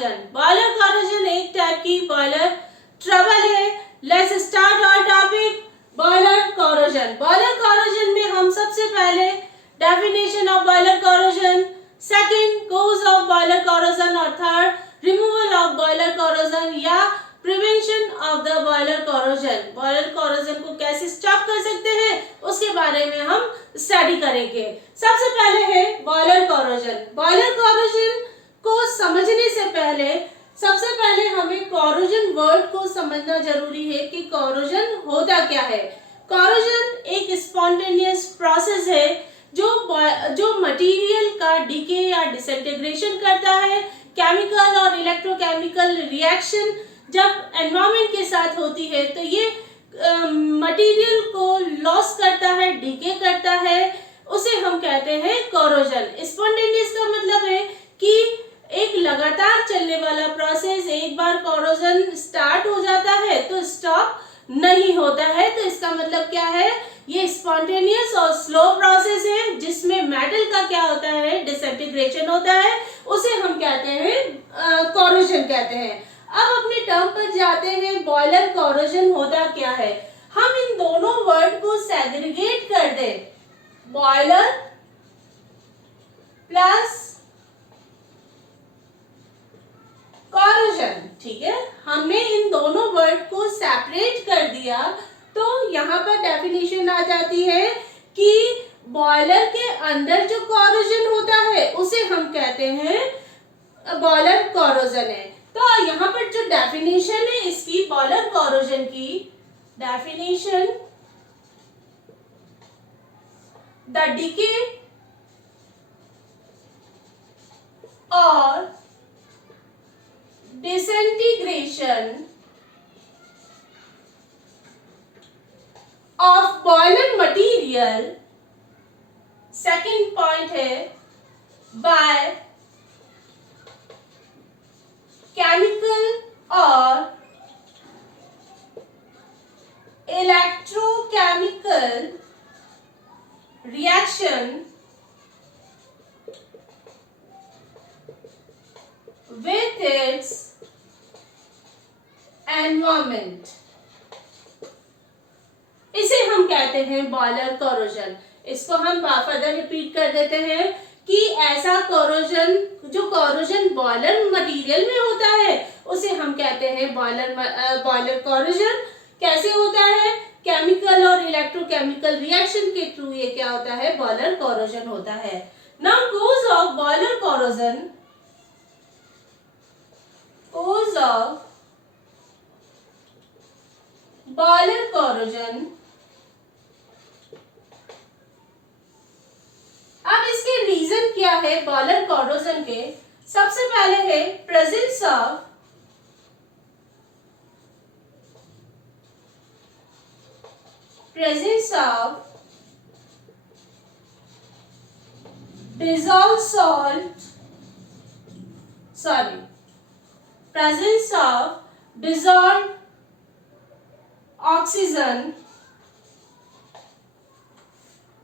Corrosion. Boiler corrosion एक type की boiler trouble है। Let's start our topic boiler corrosion. Boiler corrosion में हम सबसे पहले definition of boiler corrosion, second cause of boiler corrosion और third removal of boiler corrosion या prevention of the boiler corrosion. Boiler corrosion को कैसे stop कर सकते हैं उसके बारे में हम स्टडी करेंगे। सबसे पहले है बॉयलर कॉरोजन। बॉयलर कॉरोजन को समझने से पहले सबसे पहले हमें कॉरोजन वर्ड को समझना जरूरी है कि कॉरोजन होता क्या है। कॉरोजन एक स्पॉन्टेनियस प्रोसेस है जो मटेरियल का डीके या डिसइंटीग्रेशन करता है। केमिकल और इलेक्ट्रोकेमिकल रिएक्शन जब एनवायरनमेंट के साथ होती है तो ये मटेरियल को लॉस करता है, डीके करता है, उसे हम कहते हैं कॉरोजन। स्पॉन्टेनियस का मतलब है कि एक लगातार चलने वाला प्रोसेस, एक बार कॉरोजन स्टार्ट हो जाता है तो स्टॉप नहीं होता है। तो इसका मतलब क्या है, ये स्पॉन्टेनियस और स्लो प्रोसेस है जिसमें मेटल का क्या होता है, डिसइंटीग्रेशन होता है, उसे हम कहते हैं कॉरोजन कहते हैं। अब अपने टर्म पर जाते हैं, बॉयलर कॉरोजन होता क्या है। हम इन दोनों वर्ड को सेग्रीगेट कर दें, बॉयलर प्लस कॉरोजन, ठीक है। हमने इन दोनों वर्ड को सेपरेट कर दिया तो यहाँ पर डेफिनेशन आ जाती है कि बॉयलर के अंदर जो कॉरोजन होता है उसे हम कहते हैं बॉयलर कॉरोजन है। तो यहाँ पर जो डेफिनेशन है इसकी बॉयलर कॉरोजन की डेफिनेशन, द डीके और disintegration of boiler material, second point है by chemical और electrochemical reaction with its environment, इसे हम कहते हैं बॉयलर कॉरोजन। इसको हम फर्दर रिपीट कर देते हैं कि ऐसा कॉरोजन जो कॉरोजन बॉयलर मटेरियल में होता है उसे हम कहते हैं बॉयलर कॉरोजन। कैसे होता है, केमिकल और इलेक्ट्रोकेमिकल रिएक्शन के थ्रू ये क्या होता है, बॉयलर कॉरोजन होता है। Now cause of boiler corrosion, cause of boiler corrosion. अब इसके रीजन क्या है बॉयलर कॉरोजन के। सबसे पहले है presence of dissolved salt, presence of dissolved oxygen,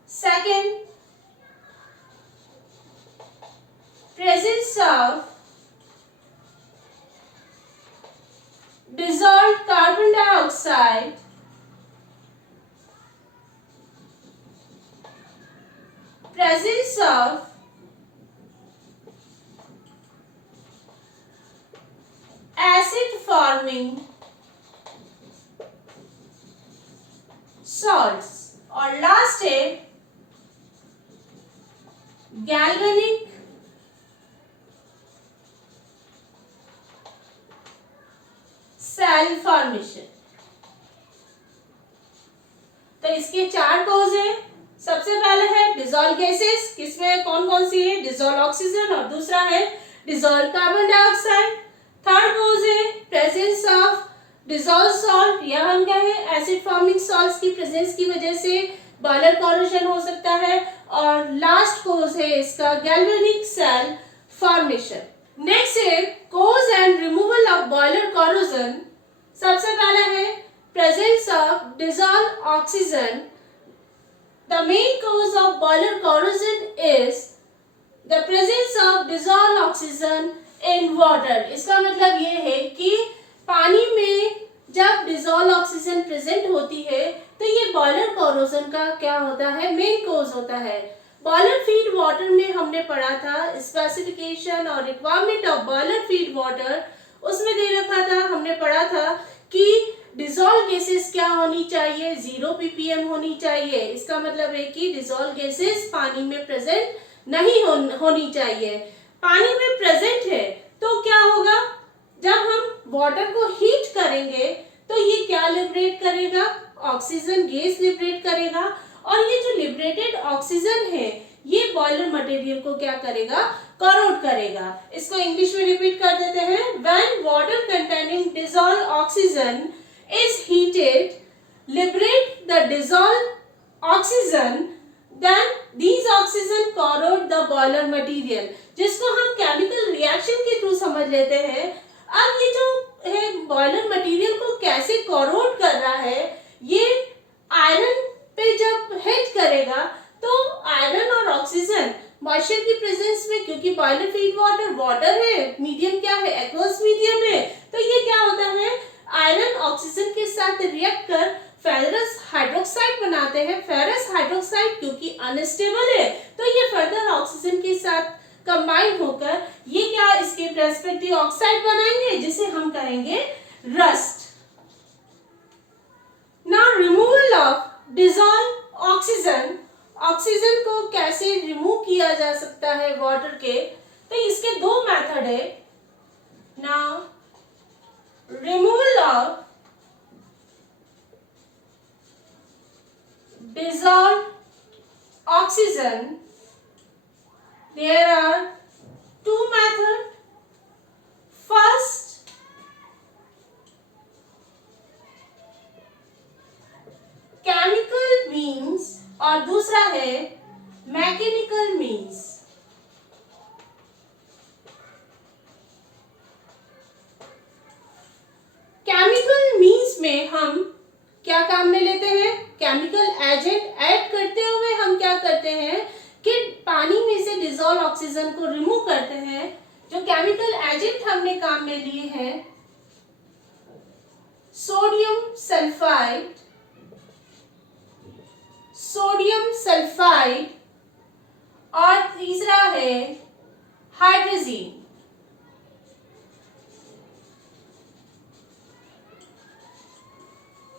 second presence of dissolved carbon dioxide, presence of acid forming salts और last है गैल्वेनिक सेल फॉर्मेशन। तो इसके चार कोज है। सबसे पहले है डिसॉल्व गैसेस, किसमें कौन कौन सी है, डिसॉल्व ऑक्सीजन और दूसरा है डिसॉल्व कार्बन डाइऑक्साइड। थर्ड कोज है प्रेजेंस ऑफ डिसॉल्व सॉल्ट, या हम क्या है एसिड फॉर्मिंग सॉल्ट्स की प्रेजेंस की वजह से बॉयलर कॉरोजन हो सकता है। और लास्ट कोज है इसका गैल्वेनिक सेल फॉर्मेशन। नेक्स्ट है cause and removal of boiler corrosion. सबसे पहला है presence of dissolve oxygen. The main cause of boiler corrosion is the presence of dissolved oxygen in water. इसका मतलब ये है कि पानी में जब डिसॉल्व ऑक्सीजन प्रेजेंट होती है तो ये बॉयलर कोरोजन का क्या होता है, मेन कॉज होता है। बॉयलर फीड वाटर में हमने पढ़ा था स्पेसिफिकेशन और requirement of boiler feed water, उसमें दे रखा था, हमने पढ़ा था कि डिसॉल्व गैसेस क्या होनी चाहिए, 0 ppm होनी चाहिए। इसका मतलब है कि डिसॉल्व गैसेस पानी में प्रेजेंट नहीं होनी चाहिए। पानी में प्रेजेंट है तो क्या होगा, जब हम वाटर को हीट करेंगे तो ये क्या लिबरेट करेगा, ऑक्सीजन गैस लिबरेट करेगा, और ये जो लिबरेटेड ऑक्सीजन है ये बॉयलर मटेरियल को क्या करेगा, करोड करेगा। इसको इंग्लिश में रिपीट कर देते हैं, when water containing dissolve oxygen is heated liberate the dissolve oxygen then these oxygen corrode the boiler material, जिसको हम केमिकल रिएक्शन के थ्रू समझ लेते हैं। अब ये जो है बॉयलर मटेरियल को कैसे कोरोड कर रहा है, ये आयरन पे जब हिट करेगा तो आयरन और ऑक्सीजन मॉइस्चर की प्रेजेंस में, क्योंकि बॉयलर फीड वाटर है, मीडियम क्या है, एक्वस मीडियम है, तो ये क्या होता है, आयरन ऑक्सीजन के साथ रिएक्ट कर फेरस हाइड्रोक्साइड बनाते हैं। फेरस हाइड्रोक्साइड क्योंकि अनस्टेबल है तो ये फर्दर ऑक्सीजन के साथ कंबाइन होकर ये क्या, इसके रेस्पेक्टिव ऑक्साइड बनाएंगे जिसे हम कहेंगे rust. Now removal of dissolve oxygen, oxygen को कैसे रिमूव किया जा सकता है वाटर के, तो इसके दो मेथड है। Now removal of dissolved oxygen, there are two methods. First, chemical means और दूसरा है mechanical means। केमिकल मीन्स में हम क्या काम में लेते हैं, केमिकल एजेंट ऐड करते हुए हम क्या करते हैं कि पानी में से डिसॉल्व ऑक्सीजन को रिमूव करते हैं। जो केमिकल एजेंट हमने काम में लिए हैं, सोडियम सल्फाइड, और तीसरा है हाइड्रोजीन।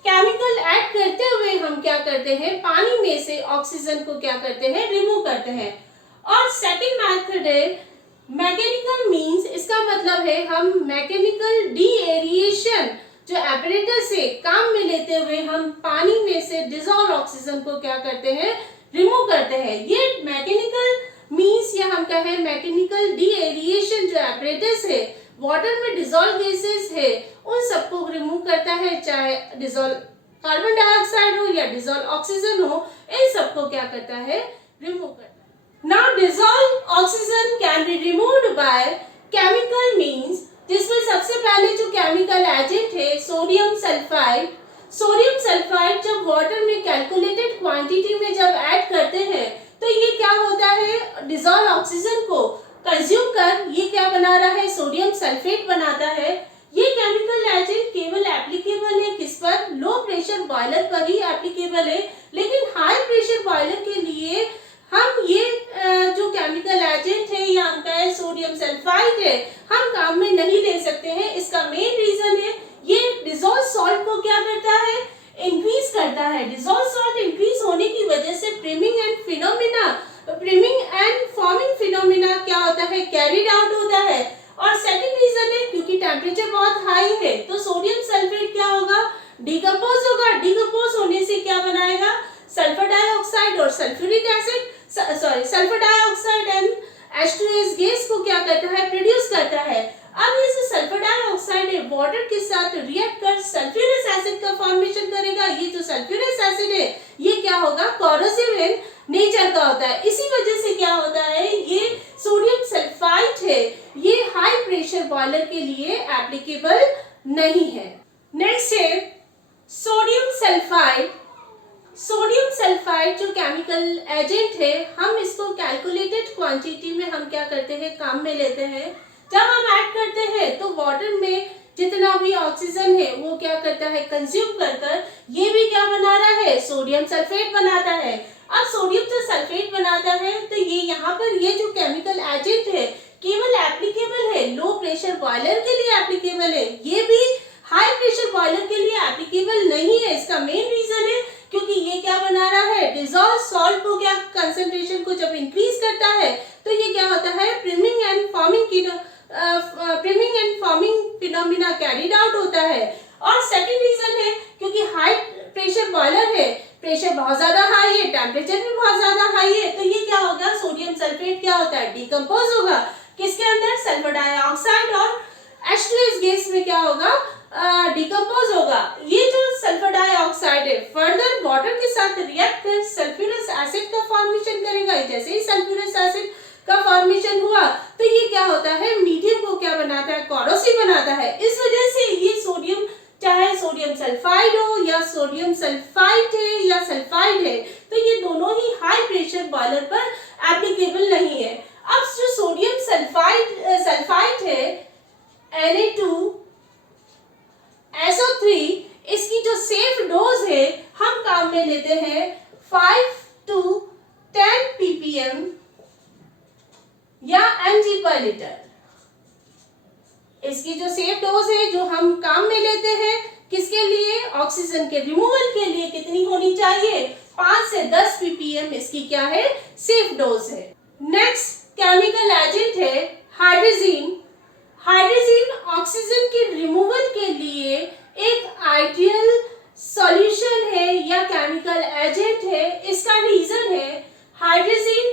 केमिकल ऐड करते हुए हम क्या करते हैं, पानी में से ऑक्सीजन को क्या करते हैं, रिमूव करते हैं। और सेकंड मेथड है मैकेनिकल मींस, इसका मतलब है हम मैकेनिकल डीएरिएशन जो एपरेटस से काम में लेते हुए हम पानी में से डिसॉल्व ऑक्सीजन को क्या करते हैं, रिमूव करते हैं। ये मैकेनिकल मींस या हम कहें मैकेनिकल डीएरिएशन जो एपरेटस है वाटर में डिसॉल्व गैसेस है उन सबको रिमूव करता है, चाहे डिसॉल्व कार्बन डाइऑक्साइड हो या डिसॉल्व ऑक्सीजन हो, इन सबको क्या करता है, रिमूव करता है। Now dissolve oxygen can be removed by chemical means, जिसमें सबसे पहले जो केमिकल एजेंट है सोडियम सल्फाइड। सोडियम सल्फाइड जब वाटर में कैलकुलेटेड क्वांटिटी में जब ऐड करते हैं तो ये क्या होता है, डिसॉल्व ऑक्सीजन को कंज्यूम कर ये क्या बना रहा है, सोडियम सल्फेट बनाता है। ये केमिकल एजेंट केवल एप्लीकेबल है किस पर, लो प्रेशर बॉयलर पर ही एप्लीकेबल है, लेकिन हाई प्रेशर बॉयलर के लिए हम ये जो केमिकल एजेंट है या हम कहें सोडियम सल्फाइड है, हम काम में नहीं ले सकते हैं। इसका मेन रीजन है ये डिसॉल्व सॉल्ट को क्या करता है, इंक्रीज करता है। डिसॉल्व सॉल्ट इंक्रीज होने की वजह से प्रिमिंग एंड फॉर्मिंग फिनोमिना क्या होता है, कैरिड आउट होता है। और सेकंड रीजन है क्योंकि टेम्परेचर बहुत हाई है तो सोडियम सल्फेट क्या होगा, डिकम्पोज होगा। डिकम्पोज होने से क्या बनाएगा, सल्फर डाइऑक्साइड और sulphuric acid, sulphur dioxide and H2S gas को क्या करता है, प्रोड्यूस करता है। अब ये जो सल्फर डाइऑक्साइड है वाटर के साथ रिएक्ट कर सल्फ्यूरिक एसिड का फॉर्मेशन करेगा। ये जो सल्फ्यूरिक एसिड है ये क्या होगा, कोरोसिव इन नेचर का होता है। इसी वजह से क्या होता है, ये सोडियम सल्फाइड है ये हाई प्रेशर बॉयलर के लिए एप्लीकेबल नहीं है। नेक्स्ट है सोडियम सल्फाइड। सोडियम सल्फाइड जो केमिकल एजेंट है हम इसको कैलकुलेटेड क्वांटिटी में हम क्या करते हैं, काम में लेते हैं। जब हम ऐड करते हैं तो वाटर में जितना भी ऑक्सीजन है वो क्या करता है, कंज्यूम कर ये भी क्या बना रहा है, सोडियम सल्फेट बनाता है। अब सोडियम जो सल्फेट बनाता है तो ये यहाँ पर ये जो केमिकल एजेंट है केवल एप्लीकेबल है लो प्रेशर बॉयलर के लिए एप्लीकेबल है, ये भी हाई प्रेशर बॉयलर के लिए एप्लीकेबल नहीं है। इसका मेन रीजन है क्योंकि ये क्या बना रहा है, डिसॉल्व सॉल्ट को क्या कंसंट्रेशन को जब इंक्रीज करता है तो ये क्या होता है, priming and forming phenomena carried out होता है। और सेकंड रीजन है क्योंकि हाई प्रेशर बॉयलर है, प्रेशर बहुत ज्यादा हाई है, टेम्परेचर भी बहुत ज्यादा हाई है, तो ये क्या होगा, सोडियम सल्फेट क्या होता है, डिकम्पोज होगा किसके अंदर, सल्फर डाइऑक्साइड और H2S गैस में क्या होगा, डिकम्पोज होगा। ये जो सल्फर डाइऑक्साइड है फर्दर वाटर के साथ रिएक्ट कर सल्फ्यूरस एसिड का फॉर्मेशन करेगा। जैसे ही सल्फ्यूरस एसिड का फॉर्मेशन हुआ तो ये क्या होता है, मीडियम को क्या बनाता है, कोरोसिव बनाता है। इस वजह से ये सोडियम, चाहे सोडियम सल्फाइड हो या सोडियम सल्फाइड है या सल्फाइड है, तो ये दोनों ही हाई प्रेशर बॉयलर पर एप्लीकेबल नहीं है। अब जो सोडियम सल्फाइड है Na2SO3, इसकी जो सेफ डोज है हम काम में लेते हैं 5 to 10 ppm या mg पर लीटर। इसकी जो सेफ डोज है जो हम काम में लेते हैं किसके लिए, ऑक्सीजन के रिमूवल के लिए कितनी होनी चाहिए, 5 से 10 ppm इसकी क्या है, सेफ डोज है। नेक्स्ट केमिकल एजेंट है हाइड्रोजीन। हाइड्रोजीन ऑक्सीजन के रिमूवल के लिए एक आइडियल सॉल्यूशन है या केमिकल एजेंट है। इसका रीजन है हाइड्रोजीन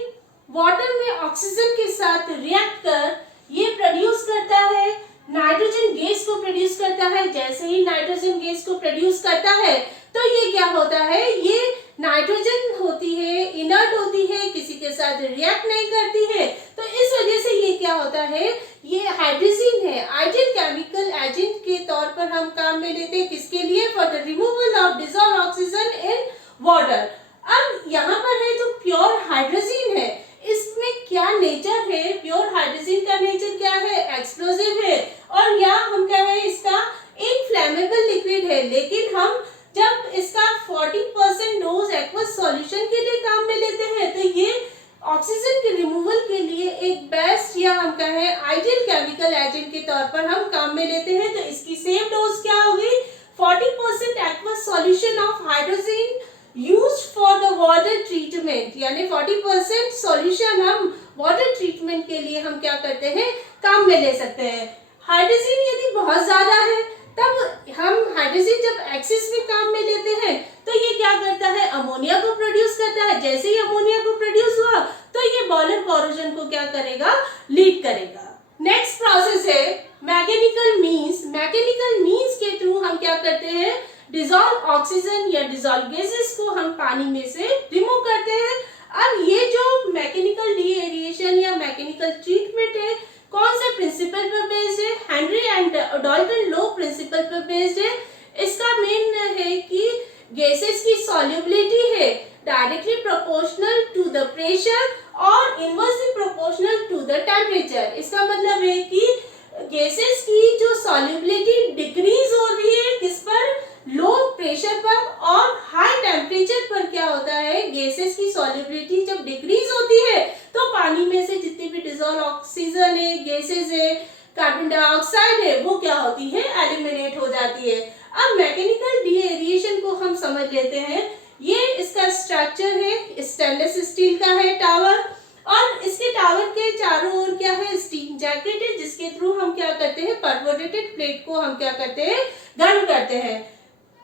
वाटर में ऑक्सीजन के साथ रिएक्ट कर ये प्रोड्यूस करता है नाइट्रोजन गैस को प्रोड्यूस करता है। जैसे ही नाइट्रोजन गैस को प्रोड्यूस करता है तो ये क्या होता है, ये नाइट्रोजन होती है, इनर्ट होती है, किसी के साथ रिएक्ट नहीं करती है, तो इस वजह से ये क्या होता है, ये हाइड्रोजीन है आइडियल केमिकल एजेंट के तौर पर हम काम में लेते हैं। किसके लिए, for the removal of dissolved oxygen in water. अब यहाँ पर है जो प्योर हाइड्रोजीन है, इसमें क्या नेचर है, प्योर हाइड्रोजीन का नेचर क्या है, एक्सप्लोसिव है, और या हम क्या है, इसका इनफ्लेमेबल लिक्विड है। लेकिन हम जब इसका 40% डोज एक्वस सॉल्यूशन के लिए काम में लेते हैं तो ये ऑक्सीजन के रिमूवल के लिए एक बेस्ट या हम कहें आइडियल केमिकल एजेंट के तौर पर हम काम में लेते हैं। तो इसकी सेम डोज क्या होगी, 40% aqueous solution of hydrazine used for the water treatment, यानी 40% सॉल्यूशन हम वाटर ट्रीटमेंट के लिए हम क्या करते हैं, काम में ले सकते हैं। हाइड्रोजीन यदि बहुत ज्यादा है तब हम हाइड्रोजीन जब एक्सेस में काम में लेते हैं तो ये क्या करता है, अमोनिया को प्रोड्यूस करता है। जैसे ही अमोनिया को प्रोड्यूस हुआ तो ये बॉयलर कोरोजन को क्या करेगा, लीड करेगा। नेक्स्ट प्रोसेस है मैकेनिकल मींस। मैकेनिकल मींस के थ्रू हम क्या करते हैं, डिसॉल्व ऑक्सीजन या डिसॉल्व गैसेस को हम पानी में से रिमूव करते हैं। अब ये जो मैकेनिकल डीएरिएशन या मैकेनिकल ट्रीटमेंट है कौन से प्रिंसिपल पर बेस्ड है, Henry and Dalton law principle पर बेस्ड है। इसका मेन है कि गैसेस की सॉल्युबिलिटी है directly proportional to the pressure और inversely proportional to the temperature. इसका मतलब है कि गैसेस की जो सॉल्युबिलिटी डिक्रीज हो रही है किस पर, लो प्रेशर पर, और हाई टेम्परेचर पर क्या होता है, गैसेस की सॉल्युबिलिटी जब डिक्रीज होती है तो पानी में से जितनी भी डिसॉल्व ऑक्सीजन है, गैसेस है, कार्बन डाइऑक्साइड है, वो क्या होती है, एलिमिनेट हो जाती है। अब मैकेनिकल डीएरिएशन को हम समझ लेते हैं। ये इसका स्ट्रक्चर है, स्टेनलेस स्टील का है टावर, और इसके टावर के चारों ओर क्या है, स्टीम जैकेट है, जिसके थ्रू हम क्या करते हैं, परफोरेटेड प्लेट को हम क्या करते हैं, गर्म करते हैं।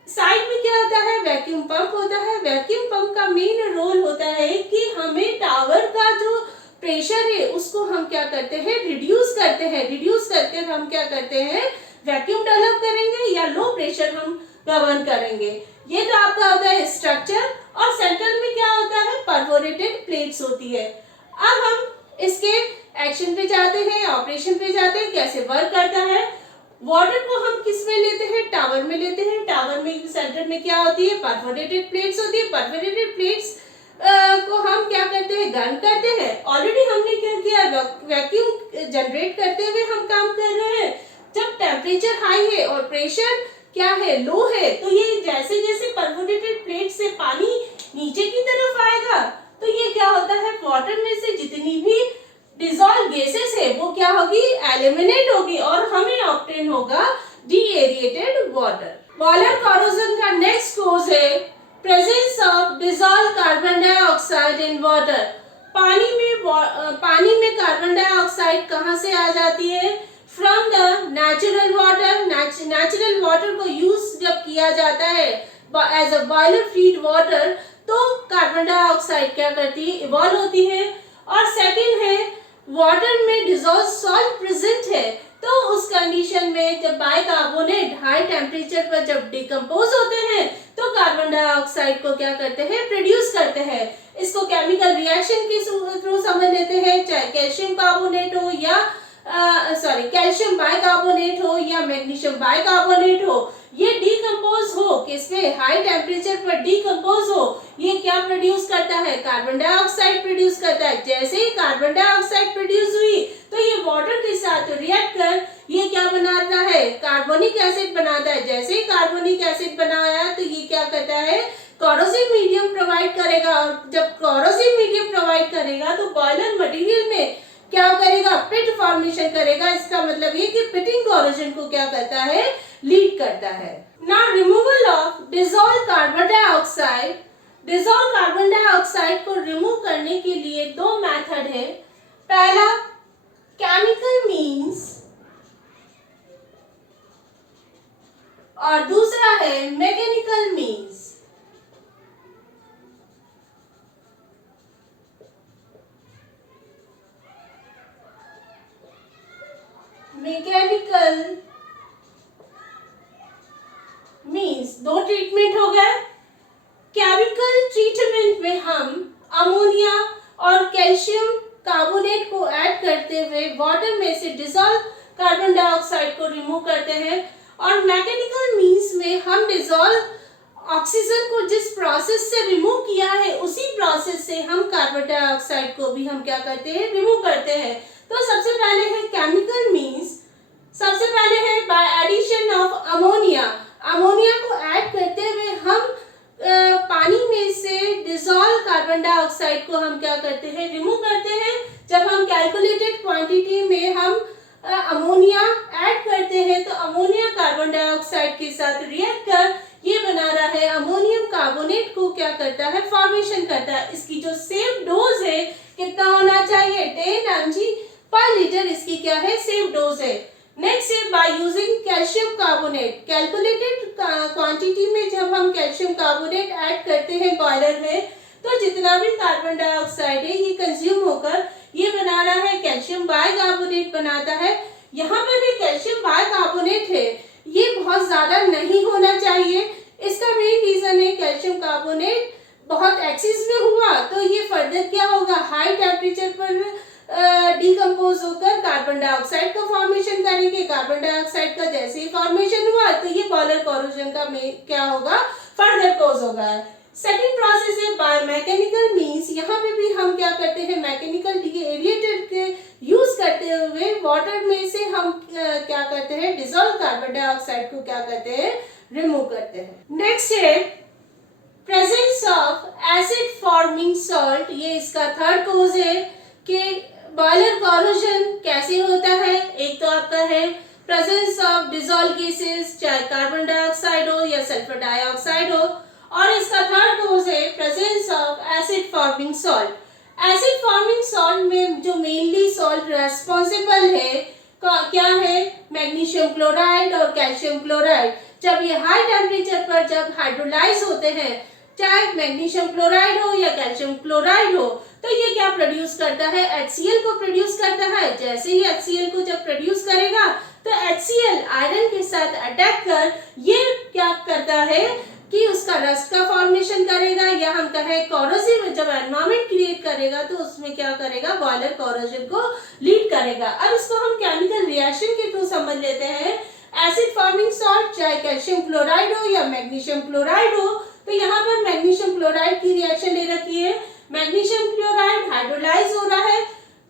साइड में क्या होता है, वैक्यूम पंप होता है। वैक्यूम पंप का मेन रोल होता है कि हमें टावर का जो प्रेशर है उसको हम क्या करते हैं, रिड्यूस करते हैं। रिड्यूस करके हम क्या करते हैं, वैक्यूम डेवलप करेंगे या लो प्रेशर हम गवर्न करेंगे। ये तो आपका होता है स्ट्रक्चर, और सेंटर में क्या होता है, परफोरेटेड प्लेट्स होती है। अब हम इसके एक्शन पे जाते हैं, ऑपरेशन पे जाते हैं, कैसे वर्क करता है। वाटर को हम किस में लेते हैं, टावर में लेते हैं। टावर में सेंटर में क्या होती है, परफोरेटेड प्लेट्स होती है। परफोरेटेड प्लेट्स को हम क्या करते हैं, गर्म करते हैं। ऑलरेडी हमने क्या किया, वैक्यूम जनरेट करते हुए हम काम कर रहे हैं। जब टेम्परेचर हाई है और प्रेशर क्या है, लो है, तो ये जैसे जैसे परफोरेटेड प्लेट से पानी नीचे की तरफ आएगा तो ये क्या होता है, वाटर में से जितनी भी डिसॉल्व गैसेस है वो क्या होगी, एलिमिनेट होगी और हमें ऑब्टेन होगा डीएरिएटेड वाटर। बॉयलर कॉरोजन का नेक्स्ट कोज है presence of dissolve carbon dioxide in water. पानी में कार्बन डाइऑक्साइड कहाँ से आ जाती है, from the natural water. Natural water को यूज जब किया जाता है as a boiler feed water तो कार्बन डाइऑक्साइड क्या करती है, इवॉल्व होती है। और सेकंड है वाटर में डिसॉल्व सॉल्ट प्रेजेंट है तो उस कंडीशन में जब बाइकार्बोनेट हाई टेम्परेचर पर जब डिकम्पोज होते हैं तो कार्बन डाइऑक्साइड को क्या करते हैं, प्रोड्यूस करते हैं। इसको केमिकल रिएक्शन के थ्रू समझ लेते हैं, चाहे कैल्शियम कार्बोनेट हो या कैल्शियम बाइकार्बोनेट हो या मैग्नीशियम बाइकार्बोनेट हो, ये डीकम्पोज हो किसमें, हाई टेम्परेचर पर डीकम्पोज हो, ये क्या प्रोड्यूस करता है, कार्बन डाइऑक्साइड प्रोड्यूस करता है। जैसे ही कार्बन डाइऑक्साइड प्रोड्यूस हुई तो ये वाटर के साथ रिएक्ट कर ये क्या बनाता है, कार्बोनिक एसिड बनाता है। जैसे ही कार्बोनिक एसिड बनाया तो ये क्या करता है, कोरोसिव मीडियम प्रोवाइड करेगा। और जब कोरोसिव मीडियम प्रोवाइड करेगा तो बॉयलर मटेरियल में क्या करेगा, पिट फॉर्मेशन करेगा। इसका मतलब ये कि पिटिंग कोरोजन को क्या करता है, लीड करता है। Now removal of dissolve carbon dioxide. Dissolve carbon dioxide को रिमूव करने के लिए दो मेथड है। पहला केमिकल मीन्स और दूसरा है मैकेनिकल मीन्स। मैकेनिकल मीन्स दो ट्रीटमेंट हो गए। केमिकल ट्रीटमेंट में हम अमोनिया और कैल्शियम कार्बोनेट को ऐड करते हुए वाटर में से डिसॉल्व कार्बन डाइऑक्साइड को रिमूव करते हैं। और मैकेनिकल मीन्स में हम डिसॉल्व ऑक्सीजन को जिस प्रोसेस से रिमूव किया है उसी प्रोसेस से हम कार्बन डाइऑक्साइड को भी हम क्या करते हैं, रिमूव करते हैं। तो सबसे पहले है केमिकल मीन्स, सबसे पहले है by addition of ammonia. Ammonia को ऐड करते हुए हम पानी में से डिसॉल्व कार्बन डाइऑक्साइड को हम क्या करते हैं, रिमूव करते हैं। जब हम कैलकुलेटेड क्वांटिटी में हम अमोनिया ऐड करते हैं तो अमोनिया कार्बन डाइऑक्साइड के साथ रिएक्ट कर ये बना रहा है अमोनियम कार्बोनेट को क्या करता है, फॉर्मेशन करता है। इसकी जो सेफ डोज है कितना होना चाहिए, 10 mg पर लीटर इसकी क्या है, सेफ डोज है। नेक्स्ट है by using calcium carbonate. Calculated quantity में जब हम कैल्शियम कार्बोनेट ऐड करते हैं बॉयलर में तो जितना भी कार्बन डाइऑक्साइड है ये कंज्यूम होकर ये बना रहा है कैल्शियम बाइकार्बोनेट बनाता है। यहाँ पर भी कैल्शियम बाइकार्बोनेट है, ये बहुत ज्यादा नहीं होना चाहिए। इसका मेन रीजन है कैल्शियम कार्बोनेट बहुत एक्सेस में हुआ तो ये फर्दर क्या होगा, हाई टेम्परेचर पर डीकम्पोज होकर कार्बन डाइऑक्साइड का फॉर्मेशन करेंगे। कार्बन डाइऑक्साइड का जैसे ही फॉर्मेशन हुआ तो ये बॉयलर कोरोजन का क्या होगा, फर्दर कोज होगा। सेकंड प्रोसेस है बायोमैकेनिकल मींस। यहाँ पे भी हम क्या करते हैं, मैकेनिकल डीएरिएटर के यूज करते हुए वाटर में से हम क्या करते हैं, डिसॉल्व कार्बन डाइऑक्साइड को क्या करते हैं, रिमूव करते हैं। नेक्स्ट है presence of acid forming salt. ये इसका थर्ड कोज है कि बॉयलर कोरोजन कैसे होता है। एक तो आपका है प्रेजेंस ऑफ डिसॉल्व गैसेस, चाहे कार्बन डाइऑक्साइड हो या सल्फर डाइऑक्साइड हो। और इसका थर्ड कोज है presence of acid forming salt. Acid forming salt में जो मेनली सॉल्ट रेस्पॉन्सिबल है क्या है, मैग्नीशियम क्लोराइड और कैल्शियम क्लोराइड। जब ये हाई टेम्परेचर पर जब हाइड्रोलाइज होते हैं, चाहे मैग्नीशियम क्लोराइड हो या कैल्शियम क्लोराइड हो, तो ये क्या प्रोड्यूस करता है, HCl को प्रोड्यूस करता है। जैसे ही HCl को जब प्रोड्यूस करेगा तो HCl आयरन के साथ अटैक कर ये क्या करता है कि उसका रस्ट का फॉर्मेशन करेगा या हम कहें कोरोसिव जब एनवायरनमेंट क्रिएट करेगा तो उसमें क्या करेगा, बॉयलर कोरोजन को लीड करेगा। अब इसको हम केमिकल रिएक्शन के थ्रू समझ लेते हैं। एसिड फॉर्मिंग सॉल्ट चाहे कैल्शियम क्लोराइड हो या मैग्नीशियम क्लोराइड हो तो यहाँ पर मैग्नीशियम क्लोराइड की रिएक्शन ले रखी है। मैग्नीशियम क्लोराइड हाइड्रोलाइज हो रहा है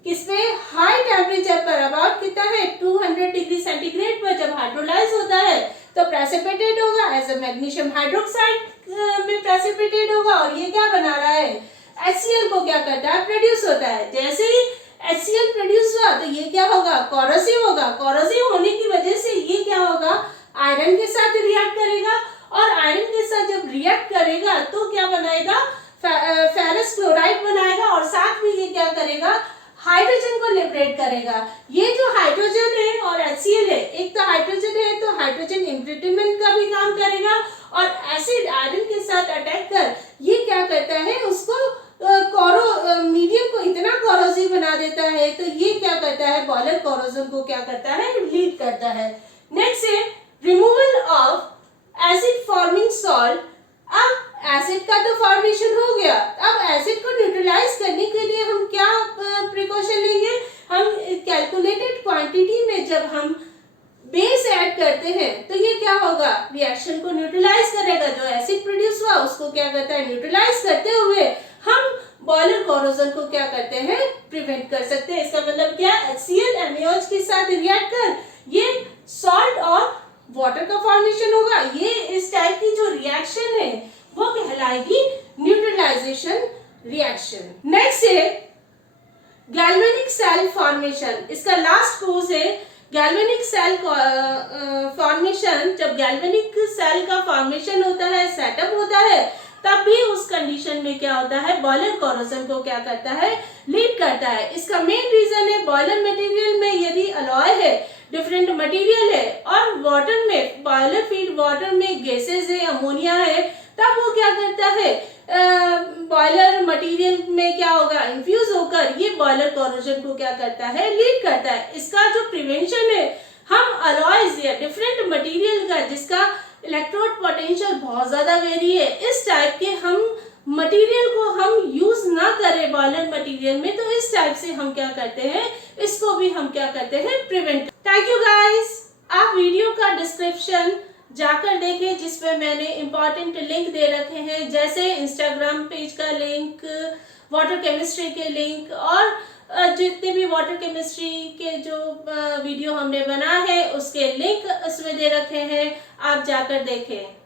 किसपे, हाई टेम्परेचर पर, अबाउट कितना है 200 डिग्री सेंटीग्रेड पर जब हाइड्रोलाइज होता है तो प्रेसिपिटेट होगा एज अ मैग्नीशियम हाइड्रोक्साइड में प्रेसिपिटेट होगा। और ये क्या बना रहा है, HCl को क्या करता है, प्रोड्यूस होता है। जैसे ही HCl प्रोड्यूस हुआ तो ये क्या होगा, कोरोसिव होगा। कोरोसिव होने की वजह से ये क्या होगा, आयरन के साथ रिएक्ट करेगा, और आयरन के साथ जब रिएक्ट करेगा तो क्या बनाएगा, फेरस क्लोराइड बनाएगा, और साथ में ये क्या करेगा, हाइड्रोजन को लिबरेट करेगा। ये जो हाइड्रोजन है और HCl है, एक तो हाइड्रोजन है तो हाइड्रोजन इम्ब्रिटलमेंट का भी काम करेगा, और एसिड आयरन के साथ अटैक कर ये क्या करता है, उसको मीडियम को इतना कोरोसिव बना देता है। तो ये क्या करता है, बॉयलर कोरोजन को क्या करता है, लीड करता है। नेक्स्ट है removal of acid forming salt. अब एसिड का तो फॉर्मेशन हो गया, अब एसिड को न्यूट्रलाइज करने के लिए हम क्या प्रिकॉशन लेंगे, हम कैलकुलेटेड क्वांटिटी में जब हम बेस ऐड करते हैं तो ये क्या होगा, रिएक्शन को न्यूट्रलाइज करेगा। जो एसिड प्रोड्यूस हुआ उसको क्या करता है, न्यूट्रलाइज करते हुए हम बॉयलर कोरोजन को क्या करते हैं, प्रिवेंट कर सकते हैं। इसका मतलब क्या, HCl NaOH के साथ रिएक्ट कर ये सॉल्ट और वाटर का फॉर्मेशन होगा। ये इस टाइप की जो रिएक्शन है वो कहलाएगी न्यूट्रलाइजेशन रिएक्शन। नेक्स्ट है गैल्वेनिक सेल फॉर्मेशन। इसका लास्ट कोर्स है गैल्वेनिक सेल फॉर्मेशन। जब गैल्वेनिक सेल का फॉर्मेशन होता है, सेटअप होता है, तब भी उस कंडीशन में क्या होता है, बॉयलर कोरोजन को क्या करता है, लीड करता है। इसका मेन रीजन है बॉयलर मटेरियल में यदि अलॉय है, डिफरेंट मटेरियल है, और वाटर में, बॉयलर फीड वाटर में गैसेज है, अमोनिया है, तब वो क्या करता है, बॉयलर मटेरियल में क्या होगा, इन्फ्यूज होकर ये बॉयलर कोरोजन को क्या करता है, लीड करता है। इसका जो प्रिवेंशन है, हम अलॉयज या डिफरेंट मटेरियल का जिसका इलेक्ट्रोड पोटेंशियल बहुत ज्यादा वेरी है, इस टाइप के हम मटेरियल को हम यूज ना करें बॉयलर मटेरियल में, तो इस टाइप से हम क्या करते हैं, इसको भी हम क्या करते हैं, प्रिवेंट। Thank you guys. आप वीडियो का डिस्क्रिप्शन जाकर देखें जिसमें मैंने इंपॉर्टेंट लिंक दे रखे हैं, जैसे इंस्टाग्राम पेज का लिंक, वाटर केमिस्ट्री के लिंक, और जितने भी वाटर केमिस्ट्री के जो वीडियो हमने बना है उसके लिंक उसमें दे रखे हैं, आप जाकर देखें।